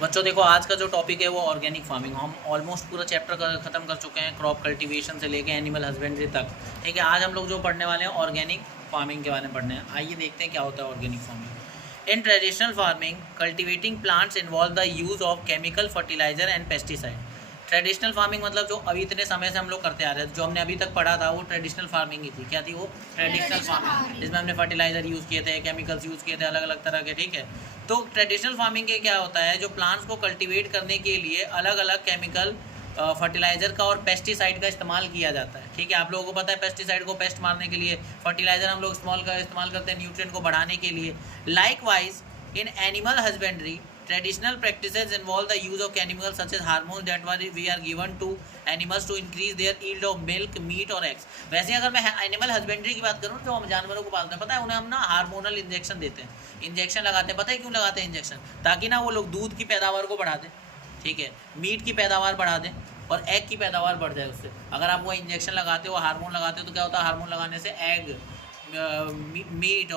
बच्चों देखो, आज का जो टॉपिक है वो ऑर्गेनिक फार्मिंग। हम ऑलमोस्ट पूरा चैप्टर खत्म कर चुके हैं, क्रॉप कल्टीवेशन से लेके एनिमल हस्बेंड्री तक। ठीक है, आज हम लोग जो पढ़ने वाले हैं ऑर्गेनिक फार्मिंग के बारे में पढ़ने हैं। आइए देखते हैं क्या होता है organic farming. In traditional farming cultivating plants involve the use of chemical fertiliser and pesticide. Traditional farming मतलब जो अभी इतने समय से हम लोग करते आ रहे हैं, जो हमने अभी तक पढ़ा था वो ट्रेडिशनल फार्मिंग ही थी। क्या थी वो? ट्रेडिशनल फार्मिंग, जिसमें हमने फर्टिलाइजर यूज़ किए थे, केमिकल्स यूज़ किए थे अलग अलग तरह के। ठीक है, तो ट्रेडिशनल फार्मिंग के क्या होता है, जो प्लांट्स को कल्टीवेट करने के लिए अलग अलग केमिकल फर्टिलाइजर का और पेस्टिसाइड का इस्तेमाल किया जाता है। ठीक है, आप लोगों को पता है पेस्टिसाइड को पेस्ट मारने के लिए, फर्टिलाइजर हम लोग इस्तेमाल करते हैं न्यूट्रिएंट को बढ़ाने के लिए। Likewise in animal husbandry traditional practices involve the use of chemicals such as hormones that we are given to animals to increase their yield of milk, meat और eggs। वैसे अगर मैं एनिमल हस्बेंड्री की बात करूँ, जो हम जानवरों को पालते हैं, पता है उन्हें हम ना हार्मोनल इंजेक्शन देते हैं, इंजेक्शन लगाते हैं। पता है क्यों लगाते हैं इंजेक्शन? ताकि ना वो लोग दूध की पैदावार को बढ़ा दें, ठीक है, मीट की पैदावार बढ़ा दें और एग की पैदावार बढ़ जाए उससे। अगर आप वो इंजेक्शन लगाते हो, हार्मोन लगाते हो, तो क्या होता है, हार्मोन लगाने से एग, मीट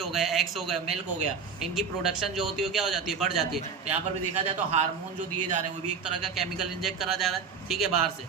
हो गए, एग्स हो गए, मिल्क हो गया, इनकी प्रोडक्शन जो होती है क्या हो जाती है, बढ़ जाती है। तो यहाँ पर भी देखा जाए तो हार्मोन जो दिए जा रहे हैं वो भी एक तरह का केमिकल इंजेक्ट करा जा रहा है, ठीक है, बाहर से।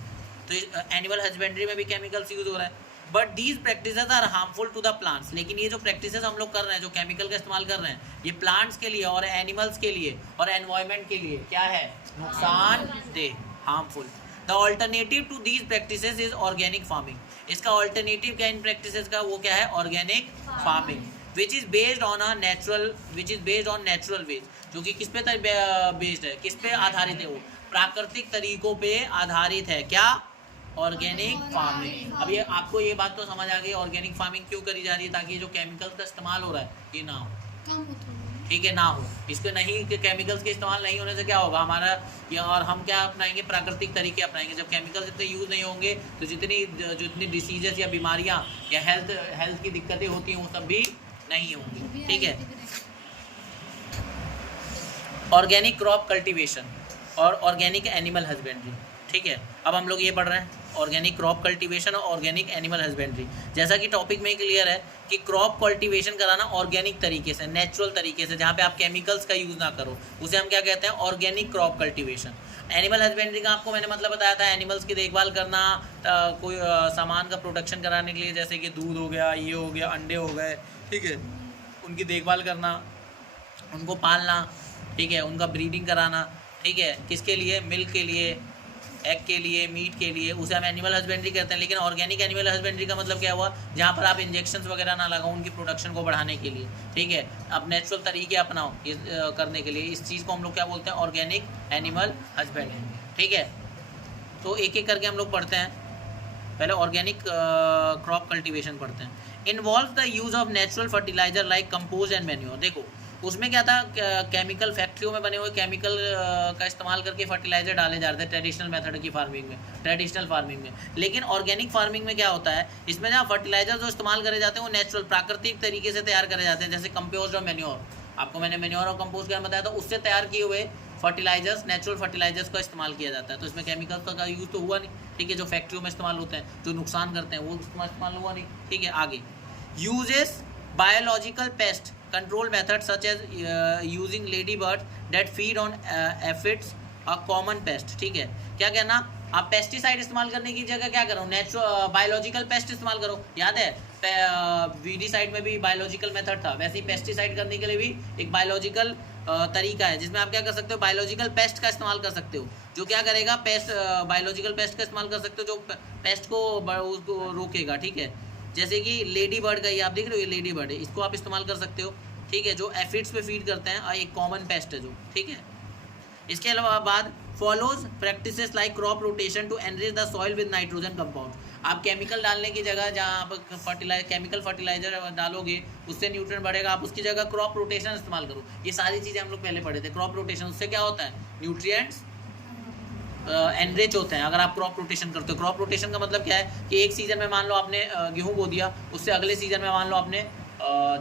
तो एनिमल हस्बेंड्री में भी केमिकल्स यूज हो रहा है। But these practices are harmful to the plants. लेकिन ये जो प्रैक्टिसेस हम लोग कर रहे हैं, जो केमिकल का इस्तेमाल कर रहे हैं, ये प्लांट्स के लिए और एनिमल्स के लिए और एनवायरमेंट के लिए क्या है, नुकसानदेह, harmful. The alternative to these practices is organic farming. इसका ऑल्टरनेटिव क्या इन प्रैक्टिसेस का, वो क्या है, organic farming, which is based on natural ways. जो कि किस पे बेस्ड है, किस पे आधारित है, वो प्राकृतिक तरीकों पे आधारित है। क्या? Organic farming. अब ये आपको ये बात तो समझ आ गई ऑर्गेनिक फार्मिंग क्यों करी जा रही है, ताकि ये जो केमिकल्स का इस्तेमाल हो रहा है ये ना हो, ठीक है, ना हो। इसके नहीं, केमिकल्स के इस्तेमाल नहीं होने से क्या होगा हमारा, या और हम क्या अपनाएंगे, प्राकृतिक तरीके अपनाएंगे। जब केमिकल्स इतने यूज़ नहीं होंगे तो जितनी डिसीजेस या बीमारियां या हेल्थ की दिक्कतें होती हैं वो सब भी नहीं होंगी। ठीक है, ऑर्गेनिक क्रॉप कल्टीवेशन और ऑर्गेनिक एनिमल हस्बेंड्री। ठीक है, अब हम लोग ये पढ़ रहे हैं ऑर्गेनिक क्रॉप कल्टीवेशन और ऑर्गेनिक एनिमल हस्बेंड्री। जैसा कि टॉपिक में क्लियर है कि क्रॉप कल्टीवेशन कराना ऑर्गेनिक तरीके से, नेचुरल तरीके से, जहाँ पे आप केमिकल्स का यूज़ ना करो, उसे हम क्या कहते हैं, organic crop cultivation. Animal husbandry का आपको मैंने मतलब बताया था, एनिमल्स की देखभाल करना, कोई सामान का प्रोडक्शन कराने के लिए, जैसे कि दूध हो गया, ये हो गया, अंडे हो गए, ठीक है, उनकी देखभाल करना, उनको पालना, ठीक है, उनका ब्रीडिंग कराना, ठीक है, किसके लिए, मिल्क के लिए, एग के लिए, मीट के लिए, उसे हम एनिमल हस्बेंड्री कहते हैं। लेकिन ऑर्गेनिक एनिमल हस्बेंड्री का मतलब क्या हुआ, जहाँ पर आप इंजेक्शंस वगैरह ना लगाओ उनकी प्रोडक्शन को बढ़ाने के लिए, ठीक है, अब नेचुरल तरीके अपनाओ करने के लिए। इस चीज़ को हम लोग क्या बोलते हैं, ऑर्गेनिक एनिमल हस्बेंड्री। ठीक है, तो एक एक करके हम लोग पढ़ते हैं। पहले ऑर्गेनिक क्रॉप कल्टीवेशन पढ़ते हैं। Involve the use of natural fertiliser like compost and manure. देखो उसमें क्या था, केमिकल फैक्ट्रियों में बने हुए केमिकल का इस्तेमाल करके फर्टिलाइजर डाले जा रहे थे ट्रेडिशनल मेथड की फार्मिंग में, ट्रेडिशनल फार्मिंग में। लेकिन ऑर्गेनिक फार्मिंग में क्या होता है, इसमें जहाँ फर्टिलाइजर जो इस्तेमाल करे जाते हैं वो नेचुरल, प्राकृतिक तरीके से तैयार करे जाते हैं। जैसे कंपोज और मैन्योर, आपको मैंने मैन्योर और कंपोज का बताया था, उससे तैयार किए हुए फर्टिलाइजर्स, नेचुरल फर्टिलाइजर्स का इस्तेमाल किया जाता है। तो इसमें केमिकल्स का यूज़ तो हुआ नहीं, ठीक है, जो फैक्ट्रियों में इस्तेमाल होते हैं, जो नुकसान करते हैं, वो इस्तेमाल हुआ नहीं। ठीक है, आगे uses biological pest control methods such as using ladybirds that feed on aphids, a common pest। ठीक है, क्या कहना, आप पेस्टिसाइड इस्तेमाल करने की जगह क्या करो, नेचुरल बायोलॉजिकल पेस्ट इस्तेमाल करो। याद है वीडीसाइड में भी बायोलॉजिकल मेथड था, वैसे ही पेस्टिसाइड करने के लिए भी एक बायोलॉजिकल तरीका है, जिसमें आप क्या कर सकते हो, बायोलॉजिकल पेस्ट का इस्तेमाल कर सकते हो। जो क्या करेगा, बायोलॉजिकल पेस्ट का इस्तेमाल कर सकते हो, जो पेस्ट को उसको रोकेगा। ठीक है, जैसे कि लेडी बर्ड का, ये आप देख रहे हो, ये लेडी बर्ड है, इसको आप इस्तेमाल कर सकते हो। ठीक है, जो एफिड्स पे फीड करते हैं, एक कॉमन पेस्ट है जो, ठीक है। इसके अलावा बाद follows practices like crop rotation to enrich the soil with nitrogen compound. आप केमिकल डालने की जगह, जहाँ आप केमिकल फर्टिलाइजर डालोगे उससे न्यूट्रिएंट बढ़ेगा, आप उसकी जगह क्रॉप रोटेशन इस्तेमाल करो। ये सारी चीज़ें हम लोग पहले पढ़े थे। क्रॉप रोटेशन, उससे क्या होता है, न्यूट्रिएंट्स एनरिच होते हैं अगर आप क्रॉप रोटेशन करते हो। क्रॉप रोटेशन का मतलब क्या है कि एक सीज़न में मान लो आपने गेहूं बो दिया, उससे अगले सीज़न में मान लो आपने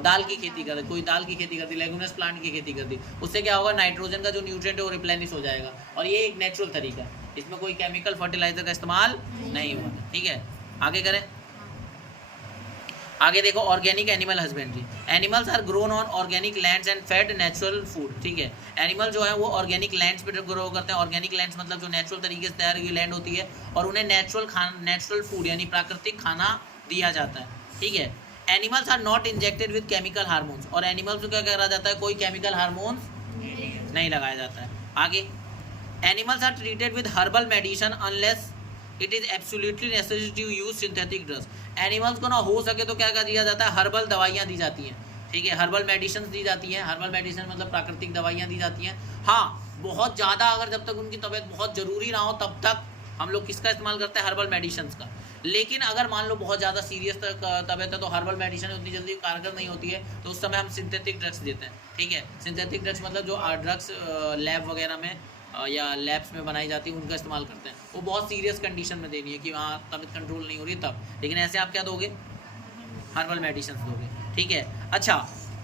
दाल की खेती कर दी, कोई दाल की खेती कर दी, लेगुमिनस प्लांट की खेती कर दी, उससे क्या होगा, नाइट्रोजन का जो न्यूट्रिएंट है वो रिप्लेनिश हो जाएगा। और ये एक नेचुरल तरीका है, इसमें कोई केमिकल फर्टिलाइजर का इस्तेमाल नहीं हुआ। ठीक है, आगे करें। आगे देखो organic animal husbandry. Animals are grown on organic lands and fed natural food. ठीक है, एनिमल जो है वो ऑर्गेनिक लैंड्स पे ग्रो करते हैं। ऑर्गेनिक लैंड्स मतलब जो नेचुरल तरीके से तैयार की लैंड होती है, और उन्हें नेचुरल फूड यानी प्राकृतिक खाना दिया जाता है। ठीक है, animals are not injected with chemical hormones, और एनिमल्स को क्या करा जाता है, कोई केमिकल हार्मोन्स नहीं लगाया जाता है। आगे, animals are treated with herbal medicine unless it is absolutely necessary to use synthetic drugs. Animals को ना हो सके तो क्या कर दिया जाता है, हर्बल दवाइयाँ दी जाती हैं। ठीक है, हर्बल मेडिसिन दी जाती हैं। हर्बल मेडिसिन मतलब प्राकृतिक दवाइयाँ दी जाती हैं। हाँ, बहुत ज़्यादा अगर जब तक उनकी तबीयत बहुत ज़रूरी ना हो तब तक हम लोग किसका इस्तेमाल करते हैं, हर्बल मेडिसिन का। लेकिन अगर मान लो बहुत ज़्यादा सीरियस तबीयत है तो हर्बल मेडिसिन उतनी जल्दी कारगर नहीं होती है, तो उस समय हम सिंथेटिक ड्रग्स देते हैं। ठीक है, सिंथेटिक ड्रग्स मतलब जो ड्रग्स लैब वगैरह में या लैब्स में बनाई जाती है उनका इस्तेमाल करते हैं। वो बहुत सीरियस कंडीशन में देनी है कि वहाँ तबीयत कंट्रोल नहीं हो रही तब, लेकिन ऐसे आप क्या दोगे, हर्बल मेडिसिन दोगे। ठीक है, अच्छा,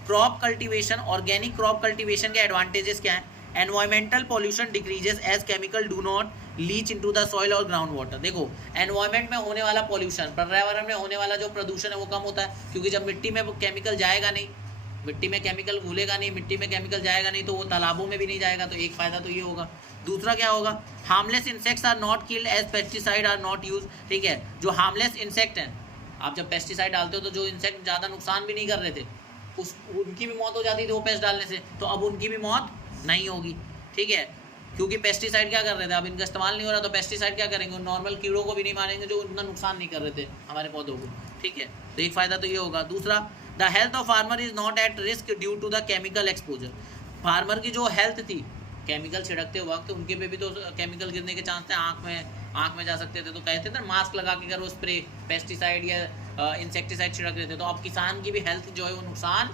crop cultivation, organic crop cultivation के एडवांटेजेस क्या हैं। Environmental pollution decreases as chemical do not leach into the soil और ग्राउंड वाटर। देखो, एनवायरमेंट में होने वाला पॉल्यूशन, पर्यावरण में होने वाला जो प्रदूषण है वो कम होता है, क्योंकि जब मिट्टी में वो केमिकल जाएगा नहीं, मिट्टी में केमिकल घुलेगा नहीं, मिट्टी में केमिकल जाएगा नहीं, तो वो तालाबों में भी नहीं जाएगा। तो एक फ़ायदा तो ये होगा। दूसरा क्या होगा, harmless insects are not killed as pesticide are not use. ठीक है, जो हार्मलेस इंसेक्ट हैं, आप जब पेस्टिसाइड डालते हो तो जो इंसेक्ट ज़्यादा नुकसान भी नहीं कर रहे थे उनकी भी मौत हो जाती थी वो पेस्ट डालने से, तो अब उनकी भी मौत नहीं होगी। ठीक है, क्योंकि पेस्टिसाइड क्या कर रहे थे, अब इनका इस्तेमाल नहीं हो रहा, तो पेस्टिसाइड क्या करेंगे, नॉर्मल कीड़ों को भी नहीं मारेंगे जो उतना नुकसान नहीं कर रहे थे हमारे पौधों को। ठीक है, तो एक फ़ायदा तो ये होगा। दूसरा, the health of farmer is not at risk due to the chemical exposure. Farmer की जो हेल्थ थी, केमिकल छिड़कते वक्त उनके पे भी तो केमिकल गिरने के चांस थे, आँख में जा सकते थे, तो कहते थे मास्क लगा के करो स्प्रे, पेस्टिसाइड या इंसेक्टिसाइड छिड़क देते, तो अब किसान की भी हेल्थ जो है वो नुकसान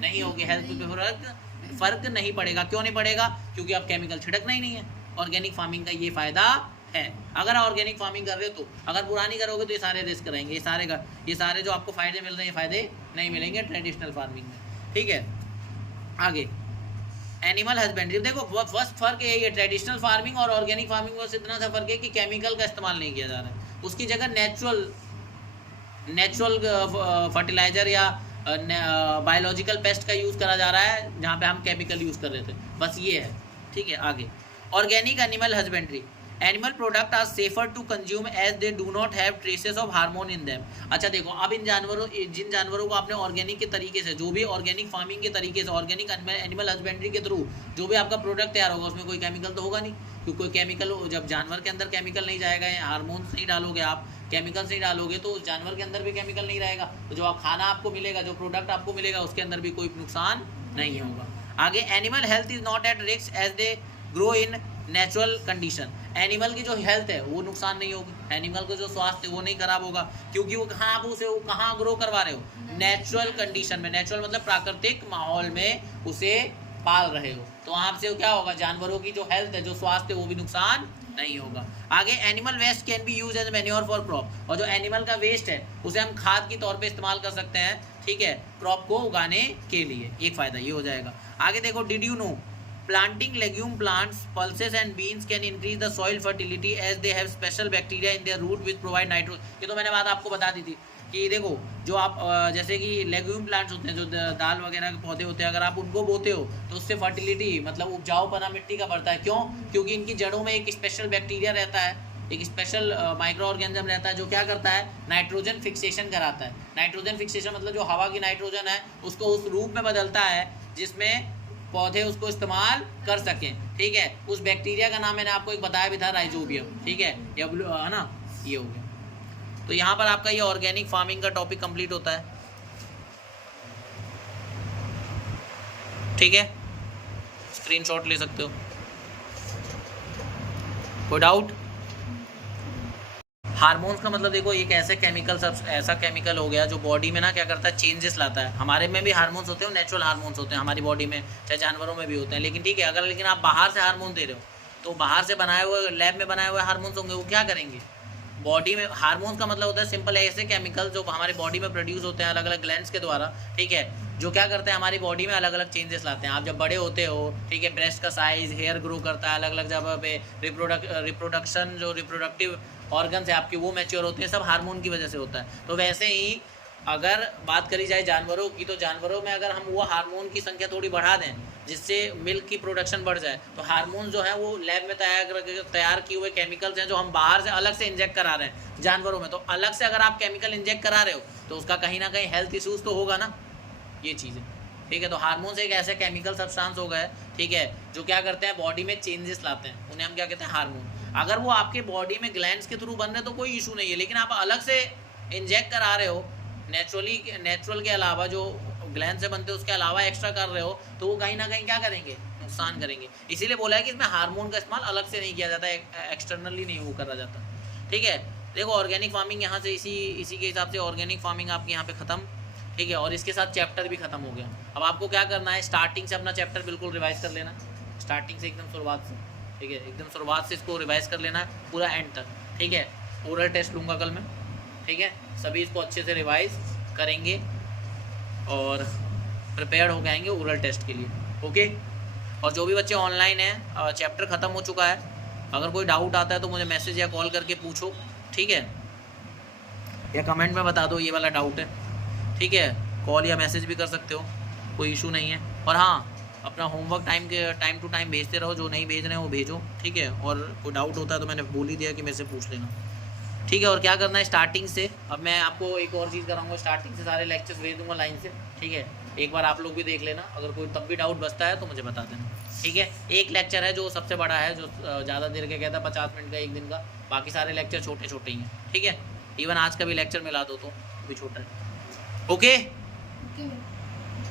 नहीं होगी, हेल्थ पे फर्क नहीं पड़ेगा। क्यों नहीं पड़ेगा, क्योंकि अब केमिकल छिड़कना ही नहीं है। ऑर्गेनिक फार्मिंग का ये फ़ायदा है। अगर ऑर्गेनिक फार्मिंग कर रहे हो तो, अगर पुरानी करोगे तो ये सारे रिस्क रहेंगे, ये सारे जो आपको फ़ायदे मिल रहे हैं ये फ़ायदे नहीं मिलेंगे ट्रेडिशनल फार्मिंग में। ठीक है, आगे एनिमल हस्बेंड्री। देखो, फर्स्ट फ़र्क यही है, ट्रेडिशनल फार्मिंग और ऑर्गेनिक फार्मिंग में बस इतना सा फ़र्क है कि केमिकल का इस्तेमाल नहीं किया जा रहा है, उसकी जगह नेचुरल फर्टिलाइज़र या बायोलॉजिकल पेस्ट का यूज़ करा जा रहा है, जहाँ पे हम केमिकल यूज़ कर रहे थे, बस ये है। ठीक है, आगे organic animal husbandry. Animal product are safer to consume as they do not have traces of hormone in them. अच्छा देखो, अब जिन जानवरों को आपने ऑर्गेनिक के तरीके से, जो भी ऑर्गेनिक फार्मिंग के तरीके से, ऑर्गेनिक एनिमल हस्बेंड्री के थ्रू जो भी आपका प्रोडक्ट तैयार होगा उसमें कोई केमिकल तो होगा नहीं, क्योंकि कोई केमिकल, जब जानवर के अंदर केमिकल नहीं जाएगा, हार्मोन्स नहीं डालोगे आप, केमिकल्स नहीं डालोगे, तो जानवर के अंदर भी केमिकल नहीं रहेगा, तो जो आप खाना आपको मिलेगा, जो प्रोडक्ट आपको मिलेगा, उसके अंदर भी कोई नुकसान नहीं होगा। आगे, animal health is not at risk as they grow in natural condition. Animal की जो हेल्थ है वो नुकसान नहीं होगी, एनिमल का जो स्वास्थ्य है वो नहीं खराब होगा, क्योंकि वो कहाँ ग्रो करवा रहे हो, नेचुरल कंडीशन में। नेचुरल मतलब प्राकृतिक माहौल में उसे पाल रहे हो, तो वहाँ से क्या होगा, जानवरों की जो हेल्थ है, जो स्वास्थ्य है, वो भी नुकसान नहीं होगा। आगे, animal waste can be use as manure for crop. और जो एनिमल का वेस्ट है उसे हम खाद के तौर पे इस्तेमाल कर सकते हैं। ठीक है, क्रॉप को उगाने के लिए एक फ़ायदा ये हो जाएगा। आगे देखो, did you know planting legume plants, pulses and beans can increase the soil fertility as they have special bacteria in their root which provide nitrogen। ये तो मैंने बात आपको बता दी थी कि देखो, जो आप जैसे कि लेग्यूम प्लांट्स होते हैं, जो दाल वगैरह के पौधे होते हैं, अगर आप उनको बोते हो तो उससे फर्टिलिटी मतलब उपजाऊपना मिट्टी का बढ़ता है। क्यों, क्योंकि इनकी जड़ों में एक स्पेशल बैक्टीरिया रहता है, एक स्पेशल माइक्रो ऑर्गेनिज्म रहता है, जो क्या करता है, नाइट्रोजन फिक्सेशन कराता है। नाइट्रोजन फिक्सेशन मतलब जो हवा की नाइट्रोजन है उसको उस रूप में बदलता है जिसमें पौधे उसको इस्तेमाल कर सकें। ठीक है, उस बैक्टीरिया का नाम मैंने आपको एक बताया भी था, राइजोबियम। ठीक है, ये है ना, ये हो गया। तो यहाँ पर आपका ये ऑर्गेनिक फार्मिंग का टॉपिक कंप्लीट होता है। ठीक है, स्क्रीनशॉट ले सकते हो। कोई डाउट? हार्मोन्स का मतलब देखो, एक ऐसा केमिकल हो गया जो बॉडी में ना क्या करता है, चेंजेस लाता है। हमारे में भी हार्मोन्स होते हैं, नेचुरल हार्मोन्स होते हैं हमारी बॉडी में, चाहे जानवरों में भी होते हैं। लेकिन ठीक है, अगर लेकिन आप बाहर से हार्मोन दे रहे हो, तो बाहर से बनाए हुए, लैब में बनाए हुए हार्मोन्स होंगे, वो क्या करेंगे बॉडी में। हार्मोन्स का मतलब होता है सिंपल ऐसे केमिकल जो हमारे बॉडी में प्रोड्यूस होते हैं अलग अलग ग्लैंड्स के द्वारा। ठीक है, जो क्या करते हैं, हमारी बॉडी में अलग अलग चेंजेस लाते हैं। आप जब बड़े होते हो, ठीक है, ब्रेस्ट का साइज, हेयर ग्रो करता है अलग अलग जगह पे, रिप्रोडक्शन, जो रिप्रोडक्टिव ऑर्गन्स है आपके वो मैच्योर होते हैं, सब हार्मोन की वजह से होता है। तो वैसे ही अगर बात करी जाए जानवरों की, तो जानवरों में अगर हम वो हार्मोन की संख्या थोड़ी बढ़ा दें जिससे मिल्क की प्रोडक्शन बढ़ जाए, तो हार्मोन जो है वो लैब में तैयार किए हुए केमिकल्स हैं जो हम बाहर से अलग से इंजेक्ट करा रहे हैं जानवरों में। तो अलग से अगर आप केमिकल इंजेक्ट करा रहे हो तो उसका कहीं ना कहीं हेल्थ इशूज़ तो होगा ना, ये चीज़ें, ठीक है। तो हार्मोन्स एक ऐसे केमिकल सब्सटेंस हो गए, ठीक है, जो क्या करते हैं बॉडी में चेंजेस लाते हैं, उन्हें हम क्या कहते हैं हार्मोन। अगर वो आपके बॉडी में ग्लैंड्स के थ्रू बन रहे हैं तो कोई इशू नहीं है, लेकिन आप अलग से इंजेक्ट करा रहे हो नेचुरल के अलावा, जो ग्लैंड से बनते हैं उसके अलावा एक्स्ट्रा कर रहे हो, तो वो कहीं ना कहीं क्या करेंगे, नुकसान करेंगे। इसीलिए बोला है कि इसमें हार्मोन का इस्तेमाल अलग से नहीं किया जाता, एक्सटर्नली नहीं वो करा जाता, ठीक है। देखो ऑर्गेनिक फार्मिंग यहाँ से इसी के हिसाब से ऑर्गेनिक फार्मिंग आपके यहाँ पे ख़त्म, ठीक है। और इसके साथ चैप्टर भी ख़त्म हो गया। अब आपको क्या करना है, स्टार्टिंग से अपना चैप्टर बिल्कुल रिवाइज कर लेना, स्टार्टिंग से एकदम शुरुआत से, ठीक है, एकदम शुरुआत से इसको रिवाइज कर लेना है पूरा एंड तक, ठीक है। ओरल टेस्ट लूँगा कल मैं, ठीक है, सभी इसको अच्छे से रिवाइज करेंगे और प्रिपेयर्ड हो जाएंगे ओरल टेस्ट के लिए, ओके। और जो भी बच्चे ऑनलाइन हैं, चैप्टर ख़त्म हो चुका है, अगर कोई डाउट आता है तो मुझे मैसेज या कॉल करके पूछो, ठीक है, या कमेंट में बता दो ये वाला डाउट है, ठीक है। कॉल या मैसेज भी कर सकते हो, कोई इशू नहीं है। और हाँ, अपना होमवर्क टाइम टू टाइम भेजते रहो, जो नहीं भेज रहे हैं वो भेजो, ठीक है। और कोई डाउट होता है तो मैंने बोल ही दिया कि मेरे से पूछ लेना, ठीक है। और क्या करना है स्टार्टिंग से, अब मैं आपको एक और चीज़ कराऊंगा, स्टार्टिंग से सारे लेक्चर्स भेज दूंगा लाइन से, ठीक है। एक बार आप लोग भी देख लेना, अगर कोई तब भी डाउट बचता है तो मुझे बता देना, ठीक है। एक लेक्चर है जो सबसे बड़ा है, जो ज़्यादा देर का कहता है 50 मिनट का एक दिन का, बाकी सारे लेक्चर छोटे छोटे ही हैं, ठीक है। इवन आज का भी लेक्चर मिला दो तो भी छोटा है, ओके।